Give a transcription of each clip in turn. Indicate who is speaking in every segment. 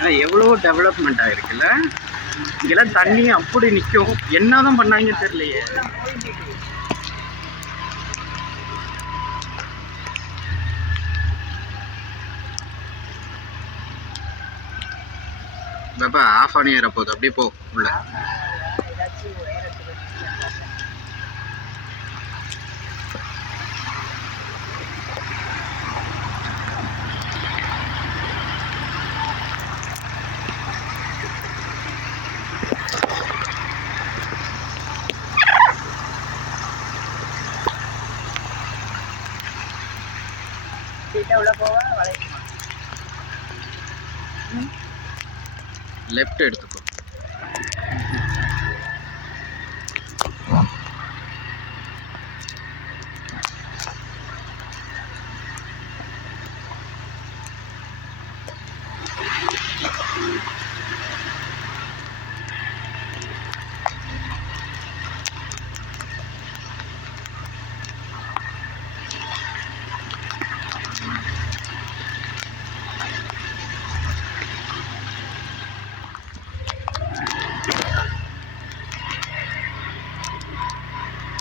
Speaker 1: ஆனால் எவ்வளோ டெவலப்மெண்ட் ஆகிருக்குல்ல இங்கெல்லாம் தண்ணி அப்படி நிற்கும் என்னதான் பண்ணாங்க தெரியலையே. பாப்பா ஆஃப் ஆனி போகுது. அப்படியே போ உள்ள.
Speaker 2: உள்ள போவா வளைக்குமா
Speaker 1: லெஃப்ட் எடுத்து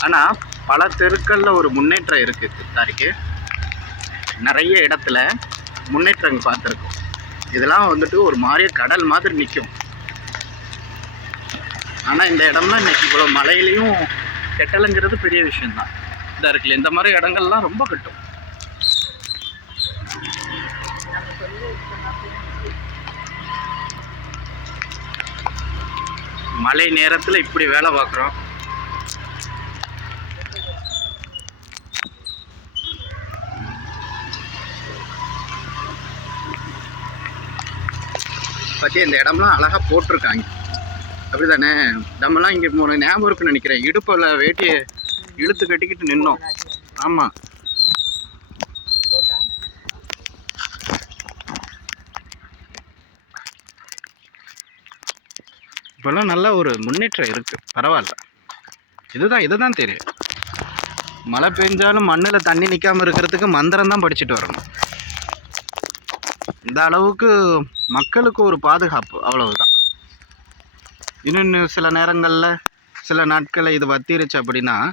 Speaker 1: ஆனால் பல தெருக்களில் ஒரு முன்னேற்றம் இருக்குது சித்தாரிக்கு நிறைய இடத்துல முன்னேற்றங்கள் பார்த்துருக்கோம். இதெல்லாம் வந்துட்டு ஒரு மாதிரி கடல் மாதிரி நிற்கும் ஆனால் இந்த இடம்லாம் இன்னைக்கு இவ்வளோ மலையிலையும் கெட்டலைங்கிறது பெரிய விஷயந்தான் இதாக இருக்குல்ல இந்த மாதிரி இடங்கள்லாம் ரொம்ப கட்டும். மழை நேரத்தில் இப்படி வேலை பார்க்குறோம். பற்றி இந்த இடம்லாம் அழகாக போட்டிருக்காங்க. அப்படி தானே நம்மலாம் இங்கே போன ஞாபகம் இருக்குன்னு நினைக்கிறேன். இடுப்பில் வேட்டியை இழுத்து கட்டிக்கிட்டு நின்னோம். ஆமாம் இப்போல்லாம் நல்ல ஒரு முன்னேற்றம் இருக்குது பரவாயில்ல. இதுதான் இதுதான் தெரியும். மழை பெஞ்சாலும் மண்ணில் தண்ணி நிற்காமல் இருக்கிறதுக்கு மந்திரம் தான் படிச்சுட்டு வரணும். இந்த அளவுக்கு மக்களுக்கு ஒரு பாதுகாப்பு அவ்வளவுதான். இன்னும் சில நேரங்களில் சில நாட்களில் இது வத்திருச்சு அப்படின்னா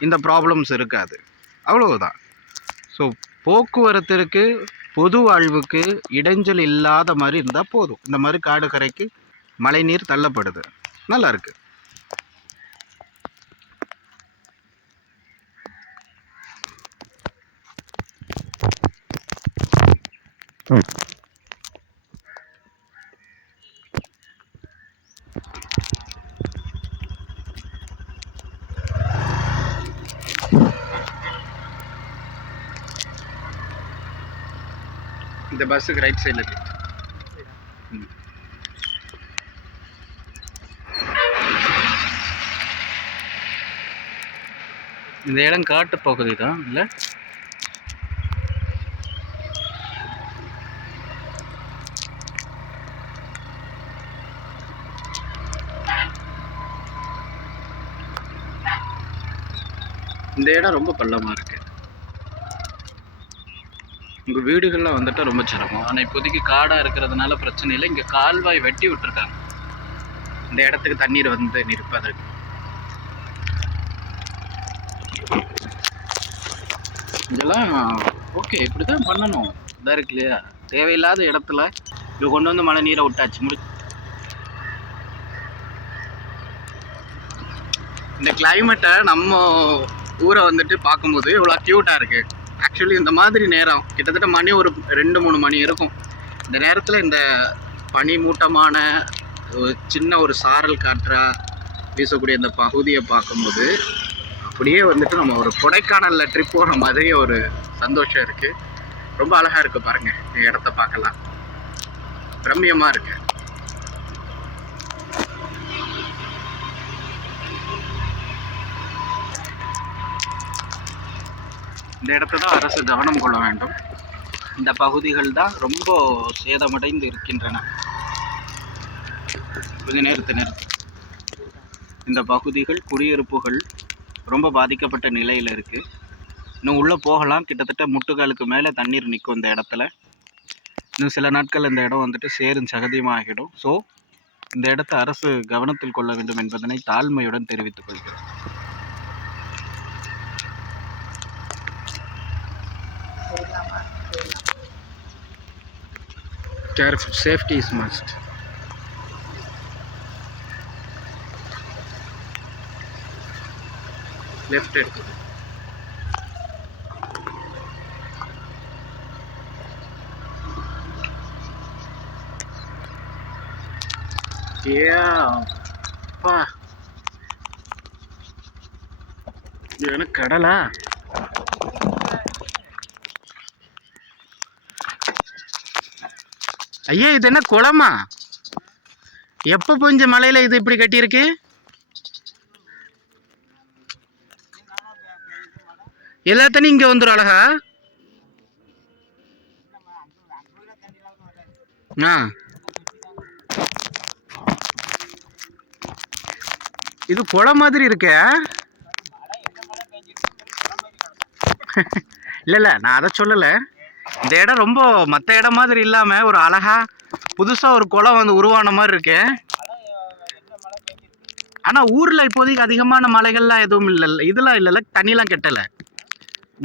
Speaker 1: இந்த ப்ராப்ளம்ஸ் இருக்காது. அவ்வளவுதான். ஸோ போக்குவரத்திற்கு பொது வாழ்வுக்கு இடைஞ்சல் இல்லாத மாதிரி இருந்தால் போதும். இந்த மாதிரி காடு கரைக்கு மழைநீர் தள்ளப்படுது. நல்லா இந்த பஸ்ஸுக்கு ரைட் சைடில் இருக்கு. இந்த இடம் காட்டு பகுதி தான் இல்லை? இந்த இடம் ரொம்ப பள்ளமாக இருக்குது உங்கள் வீடுகள்லாம் வந்துட்டா ரொம்ப சிரமம். ஆனால் இப்போதைக்கு காடாக இருக்கிறதுனால பிரச்சனை இல்லை. இங்கே கால்வாய் வெட்டி விட்டுருக்காங்க. இந்த இடத்துக்கு தண்ணீர் வந்து நிற்பதற்கு. இதெல்லாம் ஓகே இப்படி தான் பண்ணணும். இதாக இருக்கு இல்லையா? தேவையில்லாத இடத்துல இது கொண்டு வந்து மழை நீரை விட்டாச்சு. முடி இந்த கிளைமேட்டை நம்ம ஊரை வந்துட்டு பார்க்கும்போது இவ்வளோ க்யூட்டாக இருக்குது ஆக்சுவலி இந்த மாதிரி நேரம் கிட்டத்தட்ட மணி ஒரு ரெண்டு மூணு மணி இருக்கும். இந்த நேரத்தில் இந்த பனிமூட்டமான ஒரு சின்ன ஒரு சாரல் காற்றாக வீசக்கூடிய இந்த பகுதியை பார்க்கும்போது அப்படியே வந்துட்டு நம்ம ஒரு கொடைக்கானலில் ட்ரிப் போகிற மாதிரி ஒரு சந்தோஷம் இருக்குது ரொம்ப அழகாக இருக்குது பாருங்கள் இந்த இடத்த பார்க்கலாம். ரம்யமாக இருக்குது இந்த இடத்த தான் அரசு கவனம் கொள்ள வேண்டும். இந்த பகுதிகள் தான் ரொம்ப சேதமடைந்து இருக்கின்றன. கொஞ்ச நேரத்தை நிறுத்து இந்த பகுதிகள் குடியிருப்புகள் ரொம்ப பாதிக்கப்பட்ட நிலையில் இருக்குது இன்னும் உள்ளே போகலாம். கிட்டத்தட்ட முட்டுக்காலுக்கு மேலே தண்ணீர் நிற்கும் இந்த இடத்துல. இன்னும் சில நாட்கள் இந்த இடம் வந்துட்டு சேரும் சகதியமாகிடும். ஸோ இந்த இடத்தை அரசு கவனத்தில் கொள்ள வேண்டும் என்பதனை தாழ்மையுடன் தெரிவித்துக் கொள்கிறேன். Careful safety is must left எடுத்து ஏப்பா இது கடலா? ஐயா இது என்ன குளமா? எப்போ கொஞ்சம் மலையில் இது இப்படி கட்டியிருக்கு? எல்லா தண்ணியும் இங்கே வந்துடும் அழகா. ஆ. இது குளம் மாதிரி இருக்கே. இல்லை இல்லை நான் அதை சொல்லலை. இந்த இடம் ரொம்ப மற்ற இடம் மாதிரி இல்லாமல் ஒரு அழகாக புதுசாக ஒரு குளம் வந்து உருவான மாதிரி இருக்கு. ஆனால் ஊரில் இப்போதைக்கு அதிகமான மலைகள்லாம் எதுவும் இல்லைல்ல இதெல்லாம் இல்லைல்ல தண்ணிலாம் கெட்டலை.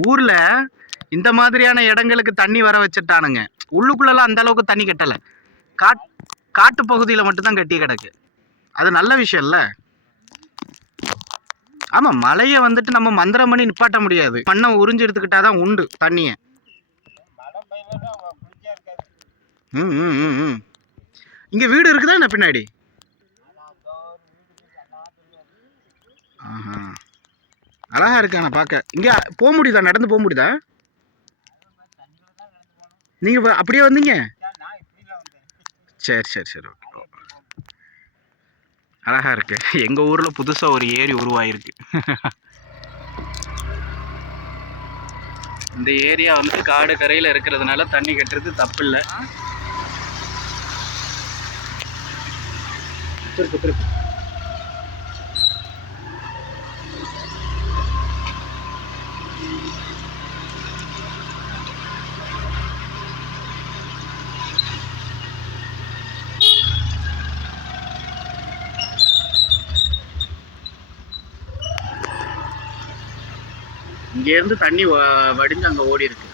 Speaker 1: ஊரில் இந்த மாதிரியான இடங்களுக்கு தண்ணி வர வச்சுட்டானுங்க. உள்ளுக்குள்ளெல்லாம் அந்த அளவுக்கு தண்ணி கட்டலை. காட் காட்டு பகுதியில் மட்டும்தான் கட்டி கிடக்கு. அது நல்ல விஷயம் இல்லை? ஆமாம் மலையை வந்துட்டு நம்ம மந்திரம் பண்ணி நிப்பாட்ட முடியாது. மண்ணை உறிஞ்சு எடுத்துக்கிட்டால் தான் உண்டு தண்ணியை. ம் ம் ம் ம். இங்கே வீடு இருக்குதா என்ன பின்னாடி? ஆஹா. அழகா நான் பார்க்க இங்கே போக முடியுதா? நடந்து போக முடியுதா? நீங்கள் அப்படியே வந்தீங்க? சரி சரி சரி ஓகே. அழகா இருக்கு. எங்கள் ஊரில் புதுசாக ஒரு ஏரி உருவாயிருக்கு. இந்த ஏரியா வந்து காடு கரையில் இருக்கிறதுனால தண்ணி கட்டுறது தப்பு இல்லை திருப்பு திருப்பு இங்கேருந்து தண்ணி வ- வடிஞ்சு அங்கே ஓடி இருக்கு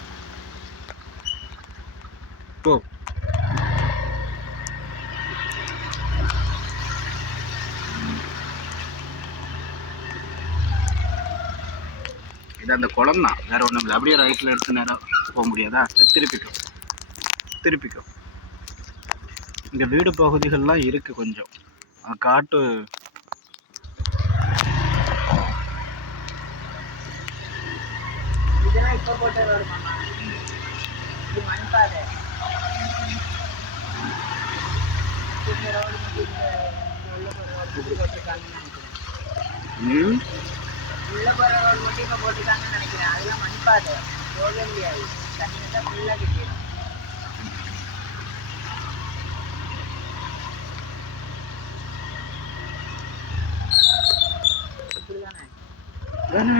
Speaker 1: அந்த குளம் தான் வேற ஒன்றும் இல்லை. அப்படியே ரைட்டில் எடுத்து நேரம் போக முடியாதா? திருப்பிக்கும் திருப்பிக்கும் இங்கே வீடு பகுதிகள்லாம் இருக்கு கொஞ்சம். காட்டு ம்?
Speaker 2: உள்ள போகிற ரோடு மட்டும் இப்போ போட்டிருக்காங்கன்னு நினைக்கிறேன். அதெல்லாம் மண் பாதை போகவே முடியாது. தண்ணி வந்தால் ஃபுல்லாக கிட்டிடும்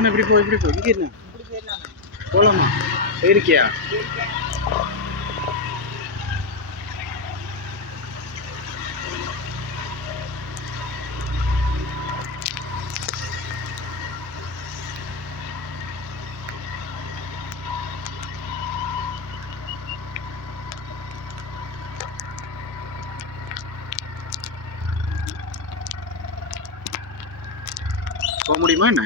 Speaker 1: இப்படி போ இப்படி போ. இங்கே போகலாமா போயிருக்கியா? முடியுமா என்ன?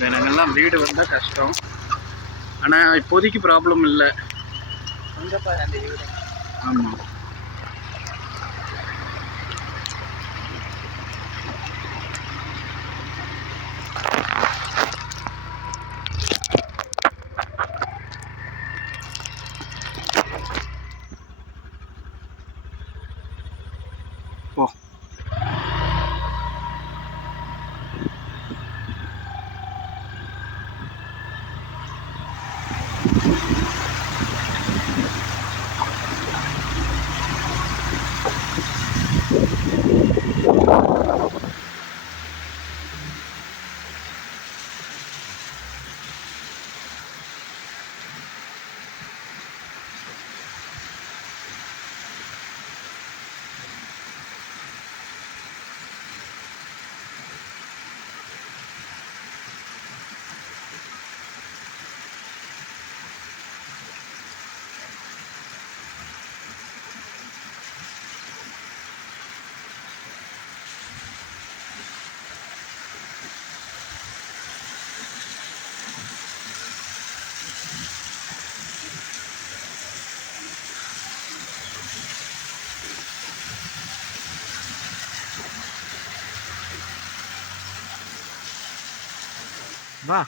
Speaker 1: வேணாங்கெல்லாம் வீடு வந்தால் கஷ்டம். ஆனால் இப்போதைக்கு ப்ராப்ளம் இல்லை. ஆமாம் வா.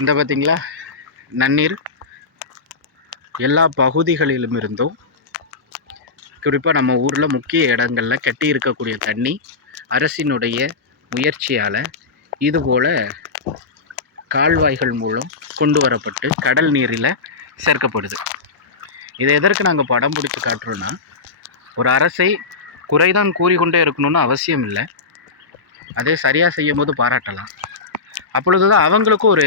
Speaker 1: இந்த பார்த்தீங்களா நன்னீர். எல்லா பகுதிகளிலும் இருந்தும் குறிப்பாக நம்ம ஊரில் முக்கிய இடங்களில் கட்டி இருக்கக்கூடிய தண்ணி அரசினுடைய முயற்சியால் இதுபோல் கால்வாய்கள் மூலம் கொண்டு வரப்பட்டு கடல் நீரில் சேர்க்கப்படுது. இதை எதற்கு நாங்கள் படம் பிடிச்சி காட்டுறோன்னா ஒரு அரசை குறைதான் கூறிக்கொண்டே இருக்கணும்னு அவசியம் இல்லை அதே சரியாக செய்யும் போது பாராட்டலாம். அப்பொழுது தான் அவங்களுக்கும் ஒரு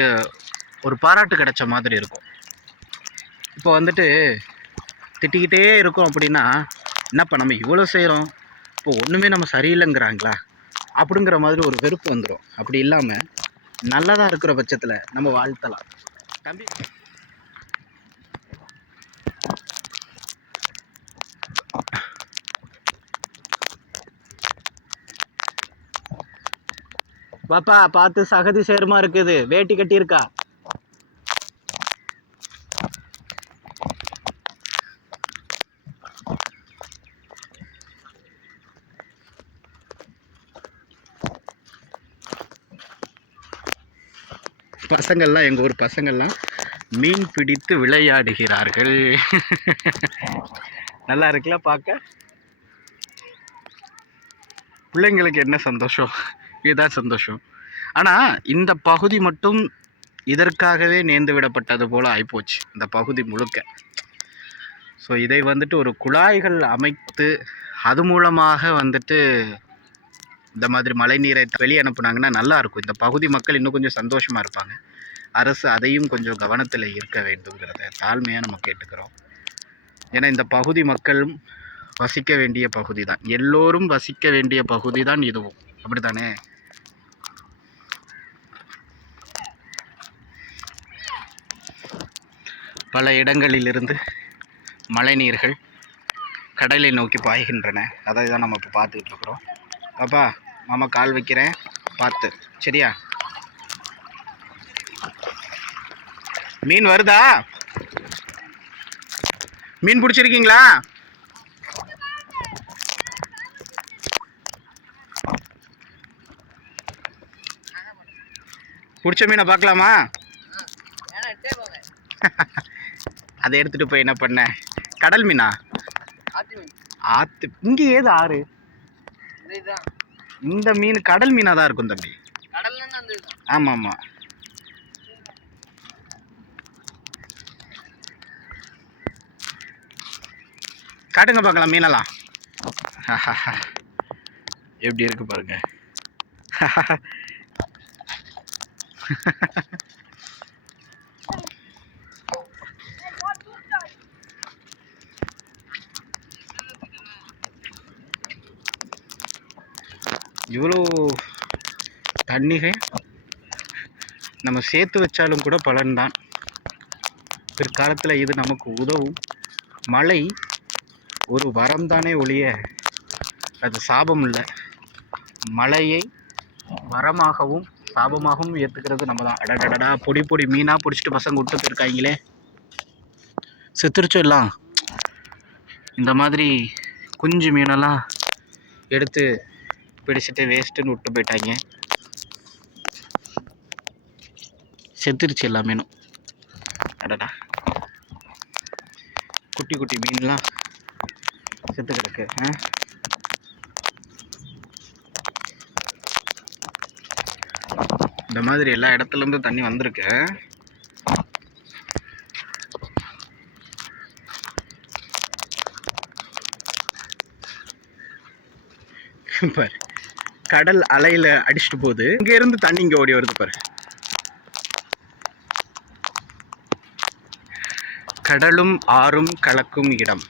Speaker 1: ஒரு பாராட்டு கிடைச்ச மாதிரி இருக்கும். இப்போ வந்துட்டு திட்டிக்கிட்டே இருக்கோம் அப்படின்னா என்னப்பா நம்ம இவ்வளோ செய்கிறோம் இப்போ ஒன்றுமே நம்ம சரியில்லைங்கிறாங்களா? அப்படிங்கிற மாதிரி ஒரு வெறுப்பு வந்துடும் அப்படி இல்லாமல் நல்லதாக இருக்கிற பட்சத்தில் நம்ம வாழ்த்தலாம். தம்பி. பாப்பா பார்த்து சகதி சேருமா இருக்குது. வேட்டி கட்டியிருக்கா? பசங்கள்லாம் எங்கள் ஊர் பசங்கள்லாம் மீன் பிடித்து விளையாடுகிறார்கள். நல்லா இருக்குல்ல பார்க்க? பிள்ளைங்களுக்கு என்ன சந்தோஷம்? இதுதான் சந்தோஷம். ஆனால் இந்த பகுதி மட்டும் இதற்காகவே நேர்ந்து விடப்பட்டது போல் ஆகிப்போச்சு இந்த பகுதி முழுக்க. ஸோ இதை வந்துட்டு ஒரு குழாய்கள் அமைத்து அது மூலமாக வந்துட்டு இந்த மாதிரி மழை நீரை வெளியே அனுப்புனாங்கன்னா நல்லாயிருக்கும் இந்த பகுதி மக்கள் இன்னும் கொஞ்சம் சந்தோஷமாக இருப்பாங்க. அரசு அதையும் கொஞ்சம் கவனத்தில் இருக்க வேண்டுங்கிறத தாழ்மையாக நம்ம கேட்டுக்கிறோம். ஏன்னா இந்த பகுதி மக்களும் வசிக்க வேண்டிய பகுதி தான் எல்லோரும் வசிக்க வேண்டிய பகுதி தான் இதுவும். அப்படி தானே பல இடங்களிலிருந்து மழைநீர்கள் கடலை நோக்கி பாய்கின்றன. அதை தான் நம்ம இப்போ பார்த்துக்கிட்டு இருக்கிறோம். பாப்பா மாமா கால் வைக்கிறேன். பார்த்து சரியா? மீன் வருதா? மீன் பிடிச்சிருக்கீங்களா? பிடிச்ச மீனை பார்க்கலாமா? அதை எடுத்துகிட்டு போய் என்ன பண்ண? கடல் மீனா?
Speaker 2: ஆத்தி
Speaker 1: இங்கே ஏது ஆறு?
Speaker 2: இந்த
Speaker 1: மீன் கடல் மீனாக தான் இருக்கும் தம்பி. ஆமாம் ஆமாம் காட்டுங்க பார்க்கலாம் மீனெல்லாம். எப்படி இருக்கு பாருங்க. இவ்வளோ தண்ணிகள் நம்ம சேர்த்து வச்சாலும் கூட பலன்தான். பிற்காலத்தில் இது நமக்கு உதவும். மழை ஒரு வரம் தானே ஒழிய அது சாபம் இல்லை. மழையை வரமாகவும் சாபமாகவும் ஏற்றுக்கிறது நம்ம தான் அடடடடா பொடி பொடி மீனாக பிடிச்சிட்டு பசங்க விட்டு போயிருக்காங்களே. செத்துருச்சு எல்லாம் இந்த மாதிரி குஞ்சு மீனெல்லாம் எடுத்து பிடிச்சிட்டு வேஸ்ட்டுன்னு விட்டு போயிட்டாங்க. செத்துருச்சு எல்லா மீனும் அடடா. குட்டி குட்டி மீன்லாம் செத்து கிடக்கு இந்த மாதிரி எல்லா இடத்துலேருந்து தண்ணி வந்திருக்கு. பாரு. கடல் அலையில அடிச்சிட்டு போகுது. இங்க இருந்து தண்ணி இங்க ஓடி வருது பாரு. கடலும் ஆறும் கலக்கும் இடம்.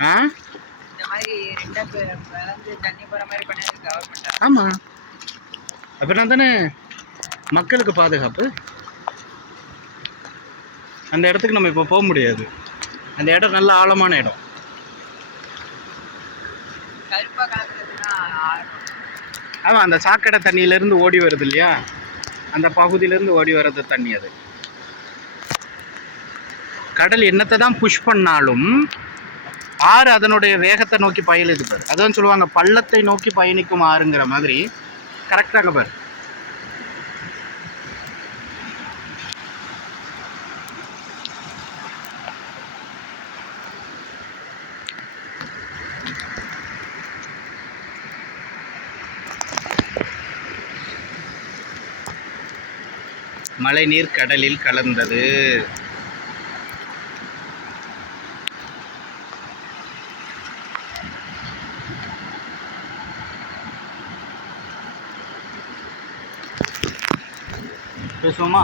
Speaker 1: ஆ? ஆமாம் அப்படின்னா தானே மக்களுக்கு பாதுகாப்பு. அந்த இடத்துக்கு நம்ம இப்போ போக முடியாது. அந்த இடம் நல்ல ஆழமான இடம். ஆமாம் அந்த சாக்கடை தண்ணியிலேருந்து ஓடி வருது இல்லையா? அந்த பகுதியிலேருந்து ஓடி வர்றது தண்ணி அது. கடல் என்னத்தை தான் புஷ் பண்ணாலும் ஆறு அதனுடைய வேகத்தை நோக்கி பயணிது பாரு. அதான் சொல்லுவாங்க பள்ளத்தை நோக்கி பயணிக்கும் ஆறுங்கிற மாதிரி. கரெக்டாக பாரு. மழைநீர் கடலில் கலந்தது. பேசுவோமா